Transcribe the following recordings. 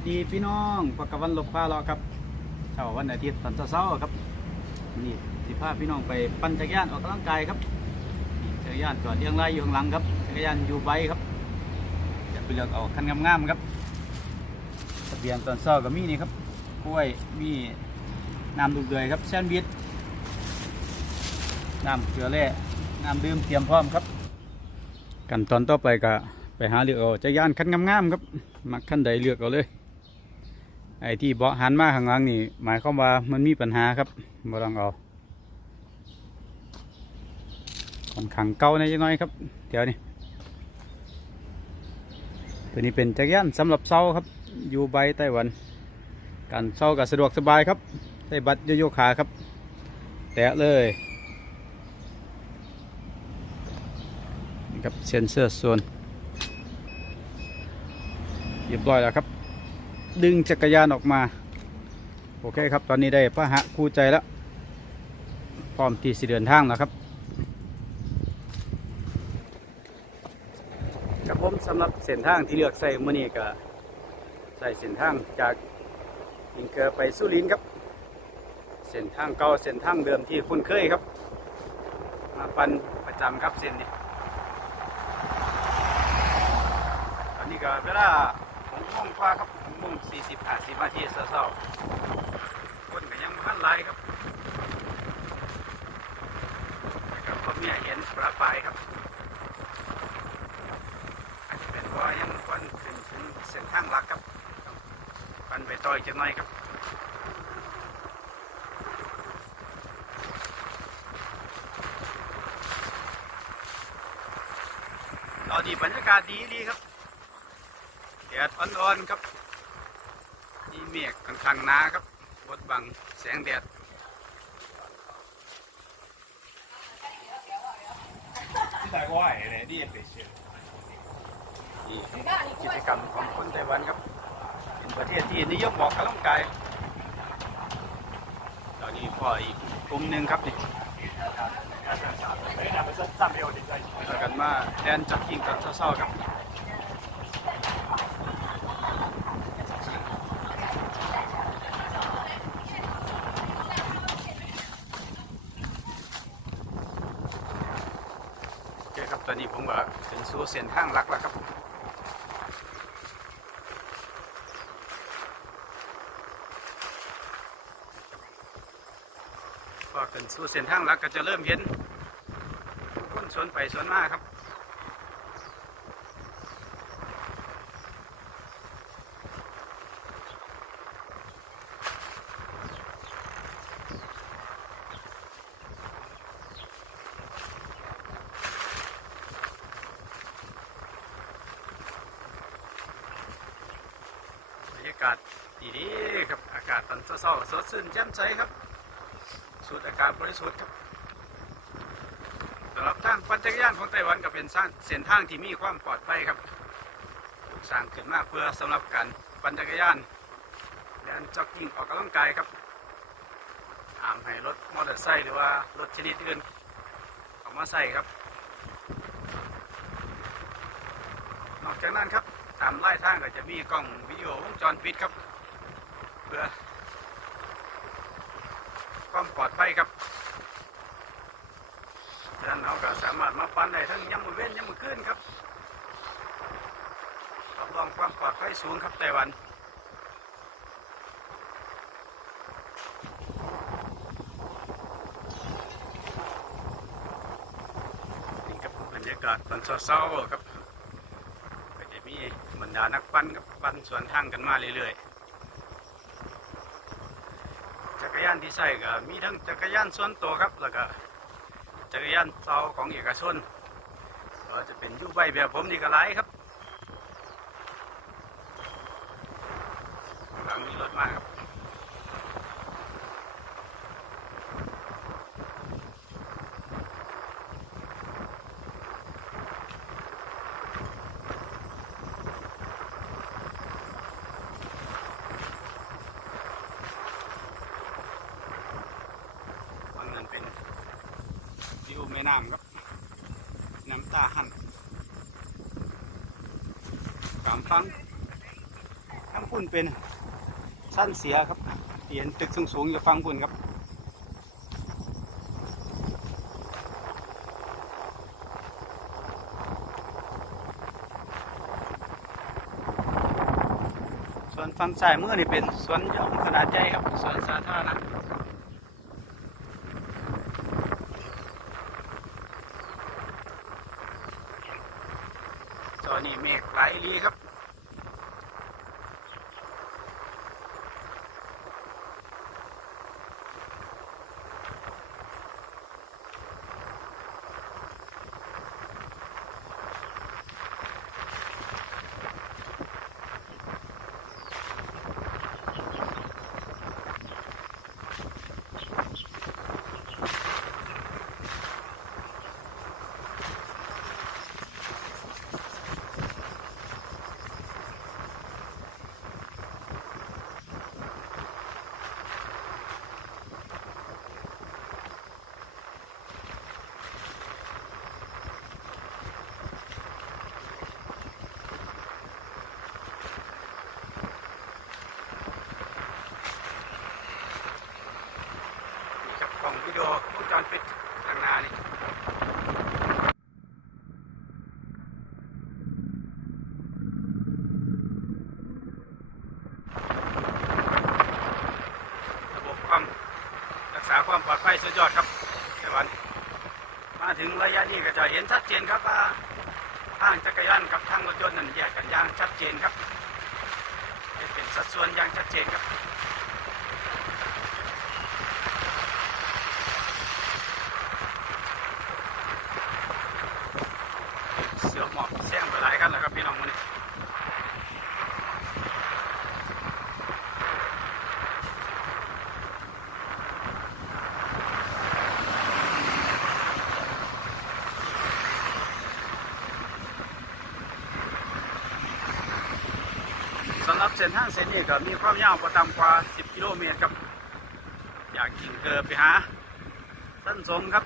สดีพี่น้องปกวันหลบฟ้าเราครับเช้าวันอาทิตย์ตอนเช้าครับนี่สิพาพี่น้องไปปั่นจักรยานออกกำลังกายครับจักรยานจอดเรียงรายอยู่ข้างหลังครับจักรยานอยูไบครับจะไปเลือกเอาคันงามๆครับทะเบียนตอนเช้าก็มีนี่ครับกล้วยมีน้ำลูกเดือยครับแซนด์วิชน้ำเกลือแร่น้ำดื่มเตรียมพร้อมครับ กันตอนต่อไปก็ไปหาเลือกเอาจักรยานคันงามๆครับมักคันใดเลือกเอาเลย ไอ้ที่เบาะหันมาข้างหลังนี่ หมายความว่ามันมีปัญหาครับบ่ต้องเอาค่อนข้างเก่าในน้อยครับเดี๋ยวนี้ตัวนี้เป็นจักรยานสำหรับเซาครับ อยู่ใบไต้หวัน การเซาก็สะดวกสบายครับได้บัตรโยโยขาครับ แตะเลยนี่ครับเซ็นเซอร์โซนเรียบร้อยแล้วครับ ดึงจักรยานออกมา โอเคครับ ตอนนี้ได้พระหะคู่ใจแล้ว พร้อมที่สิเดินทางแล้วครับครับผมสำหรับเส้นทางที่เลือกใส่มื่อนี้ก็ใส่เส้นทางจากอิงเกอร์ไปสุรินครับ เส้นทางเก่าเส้นทางเดิมที่คุ้นเคยครับ มาปันประจำครับเส้นนี้ตอนนี้ก็เวลาหกโมงกว่าครับ โมงสี่สิบห้าสิบนาทีเศร้าๆคนก็ยังพันหลายครับแล้วก็ผมเนี่ยเห็นประปรายครับอาจจะเป็นว่ายังวันถึงถึงเส้นทางหลักครับปันไปต่อยจะน้อยครับตอนนี้บรรยากาศดีดีครับแดดอ่อนๆครับ มีเมฆค่อนข้างหนาครับบดบังแสงแดดที่ไหนก็ไหวเลยที่เอฟเอชนี่กิจกรรมของคนไต้หวันครับเป็นประเทศที่นิยมออกกำลังกายตอนนี้พ่ออีกกลุ่มหนึ่งครับนี่ไม่น่าไปซ้ำเดียวดีใจพากันมาแดนจ็อกกิ้งตอนเช้าๆครับ โอเคครับตอนนี้ผมก็ถึงสู่เส้นทางหลักแล้วครับพอถึงสู่เส้นทางหลักก็จะเริ่มเห็นคนสวนไปสวนมาครับากาศดีๆครับอากาศตอนเช้าๆสดชื่นแจ่มใสครับสูดอากาศบริสุทธิ์ครับสำหรับทางปั่นจักรยานของไต้หวันก็เป็นเส้นทางที่มีความปลอดภัยครับสร้างขึ้นมาเพื่อสำหรับการปั่นจักรยานเดินจ็อกกิ้งออกกำลังกายครับห้ามให้รถมอเตอร์ไซค์หรือว่ารถชนิดอื่นออกมาใส่ครับ นอกจากนั้นครับ ตามไล่ทางก็จะมีกล้องวิดีโอวงจรปิดครับ เพื่อความปลอดภัยครับฉะนั้นเราก็สามารถมาปั่นได้ทั้งยามมื้อเว้นยามมื้อคืนครับรับรองความปลอดภัยสูงครับไต้หวันนี่ครับบรรยากาศตอนเช้าๆครับ รดานักปั่นกับปั่นสวนทางกันมาเรื่อยๆ จักรยานที่ใส่ก็มีทั้งจักรยานส่วนตัวครับ แล้วก็จักรยานเซาของเอกชนก็จะเป็นยูใบแบบผมนี่ก็หลายครับหลังมีรถมาครับฝั่งนั้นเป็น วิวแม่น้ำครับ น้ำตาหันกามฟังทั้งพุ่นเป็นสั้นเสียครับเห็นตึกสูงสูงๆอยู่ฟังพุ่นครับส่วนฝั่งซ้ายมือนี่เป็นสวนย่อมขนาดใหญ่ครับสวนสาธารณะจอนี่เมฆหลายอีหลีครับ นี่ครับกล้องวิดีโอวงจรปิดทางหน้านี่ระบบความรักษาความป ลอดภัยสุดยอดครับไต่วันมาถึงระยะนี้ก็จะเห็นชัดเจนครับว่าทางจักรยานกับทางรถยนต์นั้นแยกกันอย่างชัดเจนครับเป็นสัดส่วนอย่างชัดเจนครับ เสือหมอบแซงไปหลายกันแล้วครับพี่น้องวันนี้ เส้นทางเส้นนี้ก็มีความยาวประต่ำกว่า 10 กิโลเมตรครับอยากกิ่งเกิดไปหาสั้นสมครับ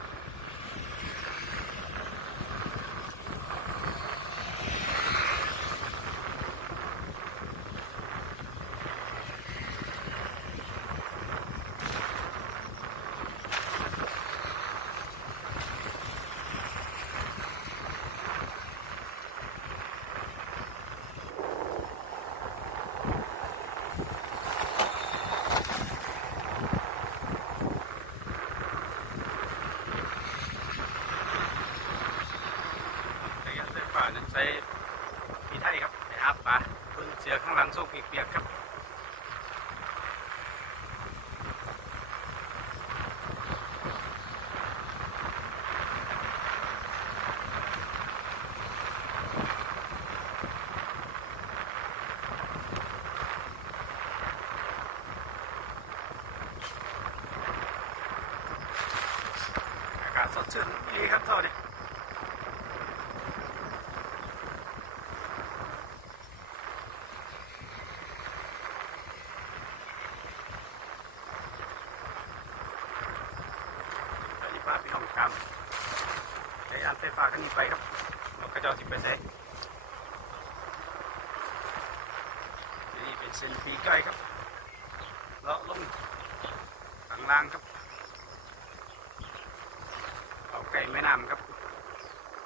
จักรยานไฟฟ้านั้นใช้ปีไทยครับไปอาบปลาเพิ่งเสือข้างหลัง โซ่เปียกๆครับ อากาศสดชื่นดีครับเท่านี้ สวัสดีป้าพี่น้องครับ จักรยานไฟฟ้าคันนี้ไปครับเราก็จะเอาสิไปใส่นี่เป็นเส้นปีไก่ครับเลาะลงข้างล่างครับเอาไก่แม่น้ำครับ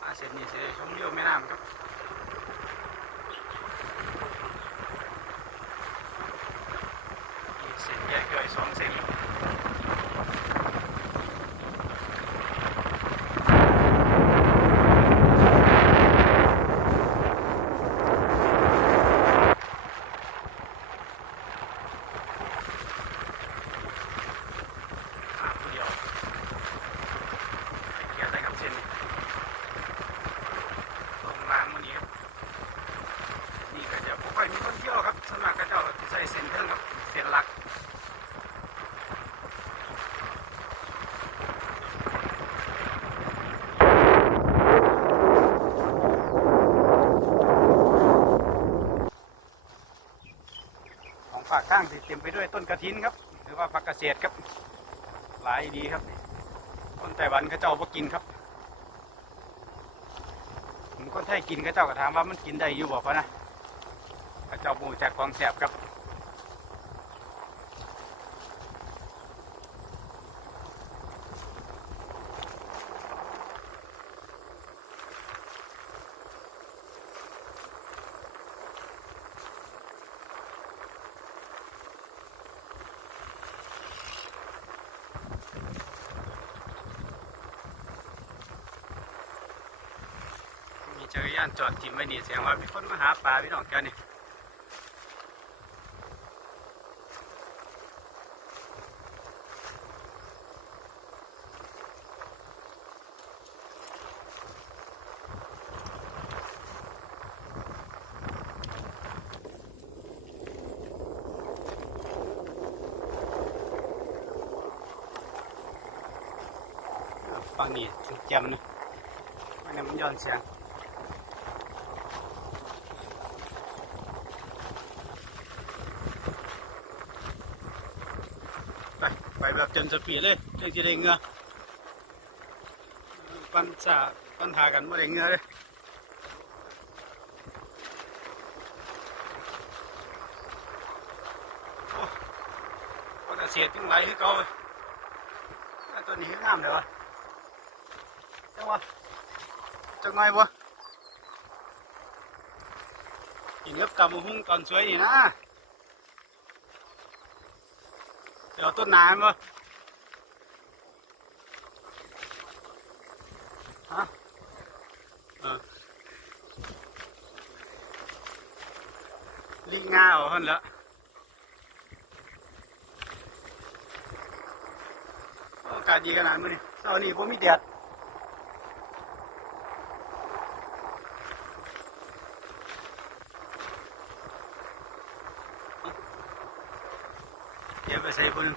อาเส้นนี้เส้นชมวิวแม่น้ำครับนี่เส้นแยกย่อยสองเส้นครับ อ่าผู้เดียวเกียร์ได้ครับเส้นลงรางวันนี้ครับ นี่ก็จะบ่ค่อยมีคนเที่ยวครับสวนมัครก็เจ้าสิใช้เส้นเทิงครับเส้นหลัก ของ ฝากข้างที่เต็มไปด้วยต้นกระถินครับ หรือว่าผักกระเกษตรครับ หลายดีครับ คนไต้หวันเขาเจ้าก็กินครับผมคนไทยกินเขาเจ้าก็ถามว่ามันกินได้อยู่บอกว่านะพระเจ้าบูจากกองแสบครับ จักรยานจอดทิมไว้นี่แสดงว่ามีคนมาหาปลาพี่น้องแกนี่ฟังนี่ถึงแจมนะฟังนี่มันย้อนเสียง ไปไป แบบเต็มสปีดเลยเรื่องที่ได้เงือปัญสาปัญหากันไม่ได้เงือเลยโอ้ก็จะเสียจังไรคือเกาเลยตัวนี้งามเลยวะจังวะจังไงวะกินกับกำมะฮุ่งตอนสวยนี่นะ เดี๋ยวต้นน้ำวะฮะเออลิงง่าเหรอฮันละอากาศดีขนาดนี้นี่เสาร์นี้ผมมีแดดเดี๋ยวไปใส่คนหนึ่ง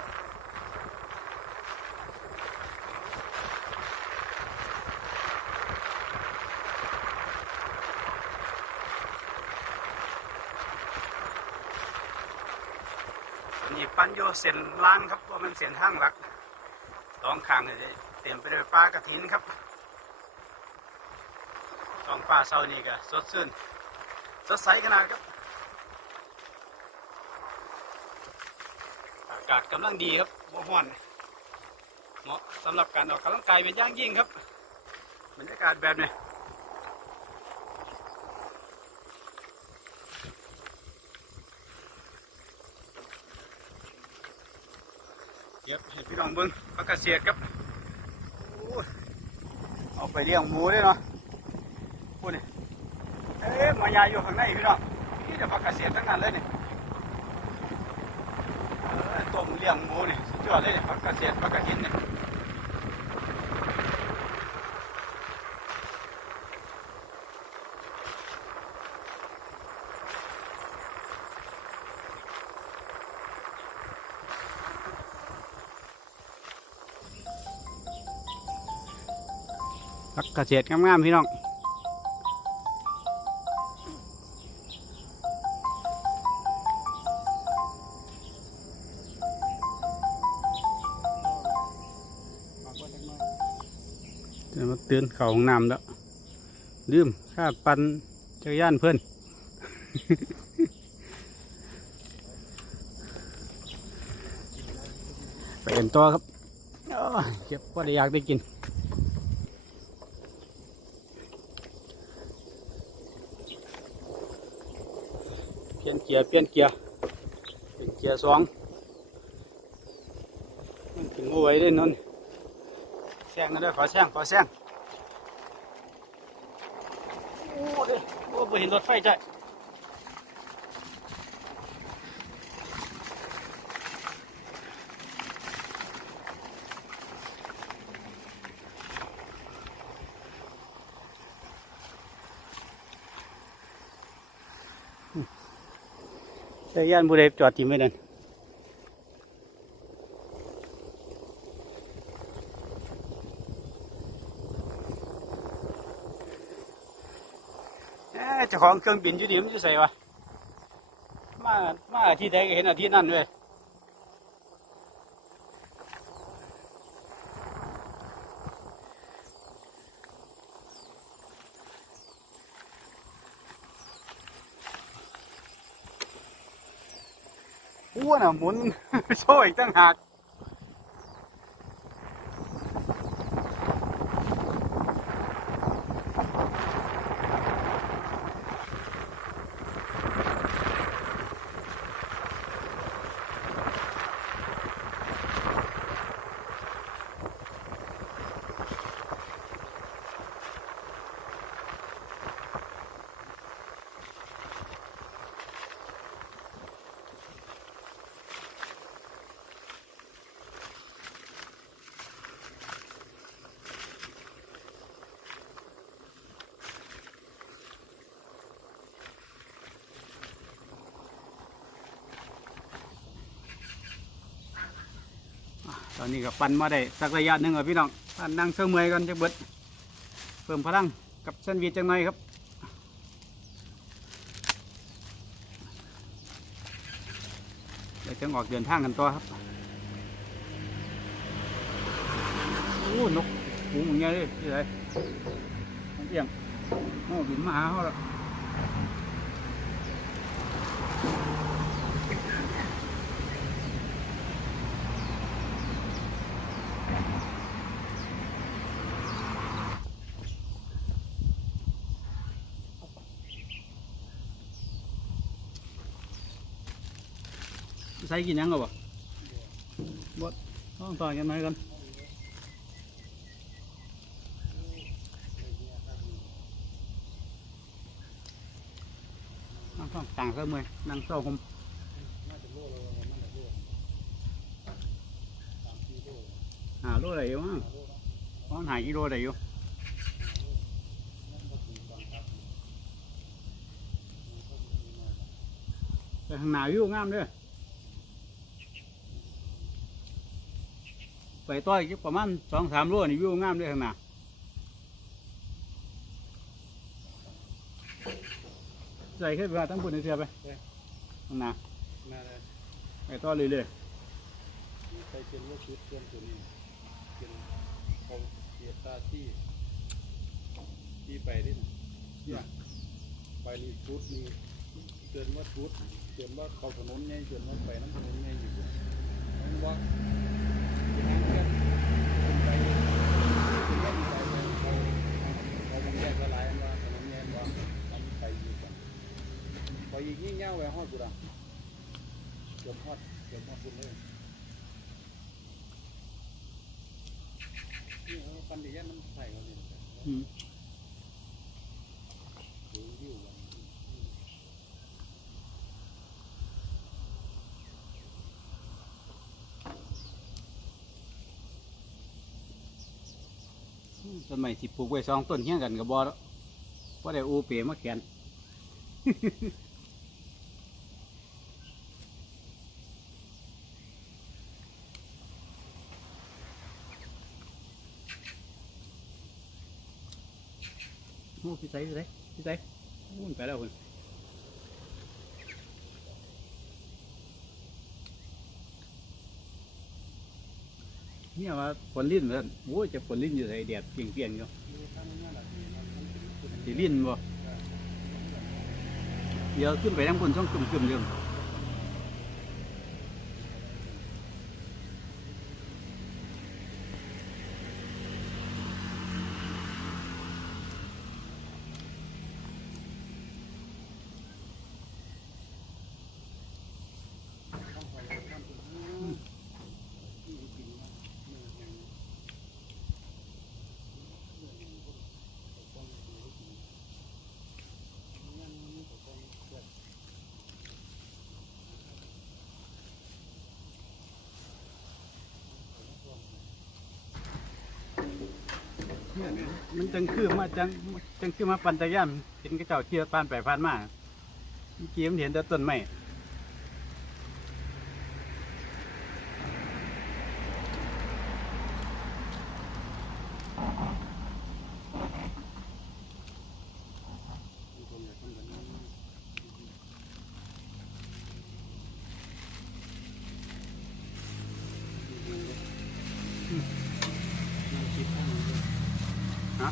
นี่ปั้นโยเส้นล่างครับว่ามันเส้นทางหลักสองข้างเลยเต็มไปด้วยปลากระถินครับสองปลาเศร้านี่ก็สดชื่นสดใสขนาดครับากาศกำลังดีครับบ่ฮ้อนเหมาะสำหรับการออกกำลังกายเป็นอย่างยิ่งครับบรรยากาศแบบนี้เก็บให้พี่น้องเบิ้งผักกระเสียดครับเอาไปเลี้ยงหมูได้เนาะพูดนี่เอ๊ะมายาอยู่ข้างในพี่น้องนี่แต่ผักกระเสียดทั้งนั้นเลยเนี่เออ ต้มเลี้ยงหมูนี่สุดยอดเลยนี่ผักกระเสียดผักกระหินนี่ผักกระเสียดงามๆพี่น้อง จะมาเตือนเขาห้องน้ำแล้วลืมค่าปันจักรยานเพื่อนไปเอ็นตัวครับเก็บว่าได้อยากได้กินเปลี่ยนเกียร์เปลี่ยนเกียร์เป็นเกียร์สองมันถึงเอาไว้ได้นน แซงกันด้วยขอแซงขอแซงโอ้เด้โอ้บ่เห็นรถไฟจ้ะแต่ย่านบุเรจอดทิมไว้นั่นเอ๊ะ เจ้าของเครื่องบินอยู่ดีมันจะใส่วะมามาอาที่ใดก็เห็นอาที่นั่นเว้ยอ้วนอะหมุนโชว์อีกตั้งหาก อนนี้ก็ปั่นมาได้สักระยะหนึ่งอะพี่น้องปั่นนั่งเสื่อเมื่อยกันจะเบิดเพิ่มพลังกับเส้นวีจังหน่อยครับเดี๋ยวจะออกเดินทางกันต่อครับโอ้นกหูมึงไงเลยที่ไหนมันเอียงโอ้บินมาหาเขาแล้ว ใส่กินยังก็บ่บดต้องต่อยกันไหมกันต้องต่างเสมอนั่งโซ่ผมหาโลอะไรอยู่มั้งประมาณหากิโลอะไรอยู่แต่ข้างหนาวิวงามด้อ ไปต่อยอีกประมาณสองสามโลนี่วิวงามเลยข้างหน้าใส่ขึ้นไปว่าตั้งปุ่นเสียไปข้างหน้ามาเลยไปต่อเรื่อยใส่เทียนว่าชุดเทียนตัวนี้เทียนเขาเทียตาที่ที่ไปดิเนี่ยไปนี่ชุดนี่เตือนว่าชุดเตือนว่าเขาถนนใหญ่เตือนว่าไปน้ำถนนใหญ่อยู่มันว่าที่นั่งเทียนขึ้นไปขึ้นไปไปไปเขาเขาบางแยกละลายว่าถนนใหญ่ว่าทำไปอยู่กันพ ออีกยิ่งเงี้ยวไปฮอดกูละเกือบฮอดเกือบฮอดคุณเลยนี่เขาปันดิยันมันใส่เขาเลยอืมดูวิวมันต้นไม้ที่ปลูกไว้สองต้นเฮี้ยงกันกับบอแล้วว่าได้อูเปมาแขน ใส่ใส่ใจอู้นไปแล้วคุณเนี่ยว่าฝนลิ้นเหมือนโอ้จะฝนลิ้นอยู่ใส่แดดเปลี่ยนเปลี่ยนอยู่สีลิ้นบ่เดี๋ยวขึ้นไปน้ำคนช่องกลุ่มกลุ่มๆเดิม มันจังคือมาจังจังคือมาปั่นจักรยานเห็นกระเจ้าเที่ยวปานไปผ่านมาเมื่อกี้มันเห็นแต่ต้นไม้ ฮะ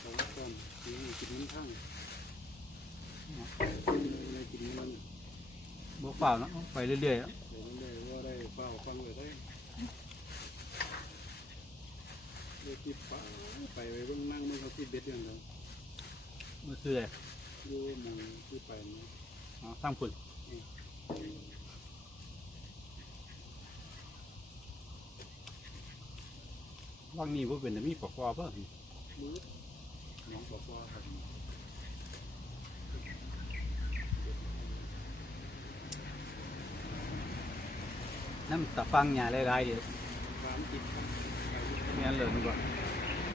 เกินนิ้นข้างในกินนิ้นมัน บ่ เปล่าเนาะไปเรื่อยๆอะเดี๋ยวมันได้ว่าได้เฝ้าฟังเลยได้เดี๋ยวคิดไปไปไปเบิ่งนั่งมึงเขาคิดเบ็ดอย่างเดียวมันคืออะไรอยู่หมองที่ไปนะอ๋อสร้างฝุ่นว่างนี้ว่าเป็นแต่มีปลอกคอเพิ่มมืดน้องบอกว่าครับ น้ำตะฟังหญ้าหลายๆเดี๋ยวร้านกินครับแม่นเลยดีกว่า